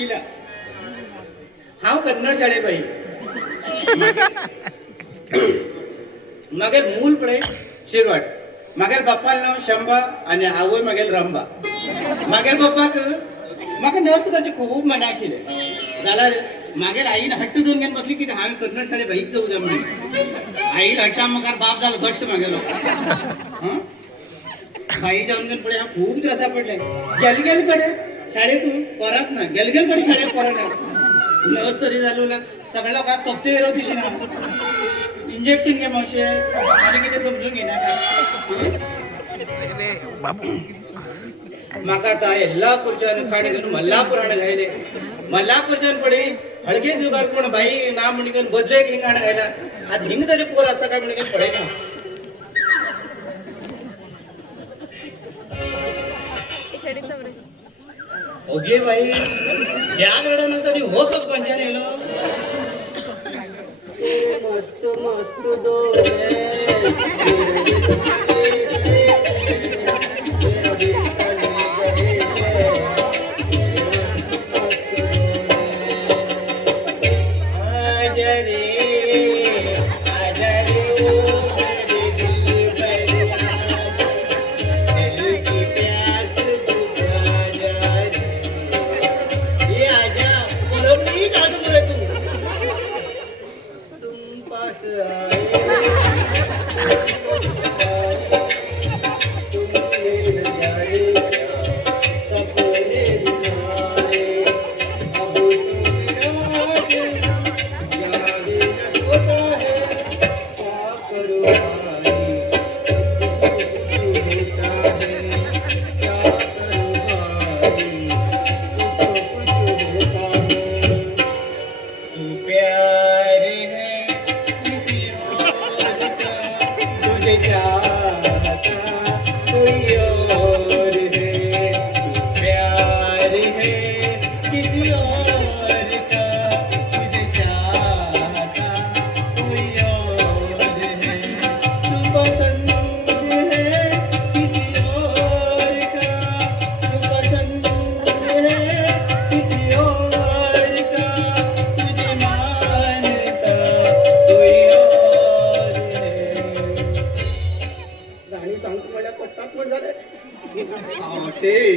शिला हांव कन्नड शाळे बाई मागेल मूल पडे शिरवाट मागेल बाप्पाल नाव शंभा आणि आवय मागेल रंबा मागेल बाप्पाक म्हाका नर्स करचे खूप मना आशिल्ले जाल्यार मागेर आईन हट्ट दोन घेवन बसली की हांवें कन्नड शाळे बाईक जाऊ जाय म्हणून आईन हट्टा मुखार बाप जालो घट्ट मागेलो बाई जाऊन घेवन पळय हांव खूब त्रासा पडले गेले गेले कडे शाळेतून परत ना गेले गेले कडे शाळेत परत ना नर्स तरी जालो सगळ्या लोकांक तोपते येरो दिसना इंजेक्शन घे मावशे आनी कितें समजून घेयना म्हाका आतां यल्लापूरच्यान खाण घेवन मल्लापूर हाण घायले मल्लापूरच्यान पळय हळगे जुगार कोण बाई ना म्हण घेवन बदलेक हिंग हाण घायला आतां हिंग तरी पोर आसा काय म्हण घेवन पळयना ओगे बाई ह्या रडना तरी होसच कोणच्यान येयलो मस्त मस्त दोरे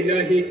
नहीं